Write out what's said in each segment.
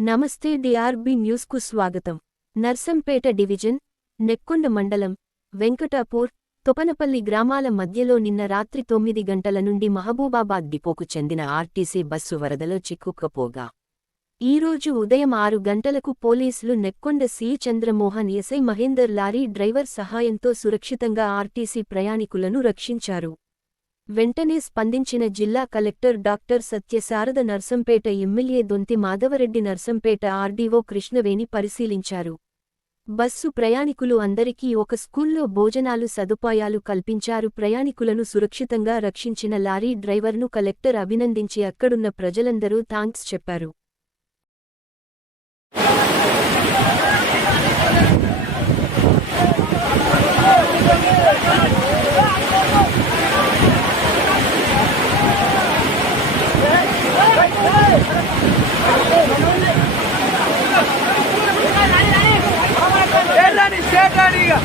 నమస్తే డిఆర్బి న్యూస్కు స్వాగతం. నర్సంపేట డివిజన్ నెక్కొండ మండలం వెంకటాపూర్ తొపనపల్లి గ్రామాల మధ్యలో నిన్న రాత్రి తొమ్మిది గంటల నుండి మహబూబాబాద్ డిపోకు చెందిన ఆర్టీసీ బస్సు వరదలో చిక్కుకపోగా. ఈరోజు ఉదయం ఆరు గంటలకు పోలీసులు Nekkonda C. Chandramohan SI Mahender lorry driver సహాయంతో సురక్షితంగా ఆర్టీసీ ప్రయాణికులను రక్షించారు. వెంటనే స్పందించిన జిల్లా collector doctor Satyasharada Narsampet MLA Donthi Madhavareddy Narsampet RDO Krishnaveni పరిశీలించారు. బస్సు ప్రయాణికులు అందరికీ ఒక స్కూల్లో భోజనాలు సదుపాయాలు కల్పించారు. ప్రయాణికులను సురక్షితంగా రక్షించిన లారీ డ్రైవర్ను కలెక్టర్ అభినందించి అక్కడున్న ప్రజలందరూ థాంక్స్ చెప్పారు. చేయండి చేయండి ఇక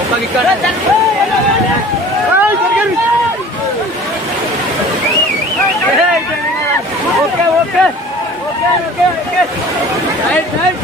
ఒక్కకి ఇక్కడ okay okay okay okay okay right right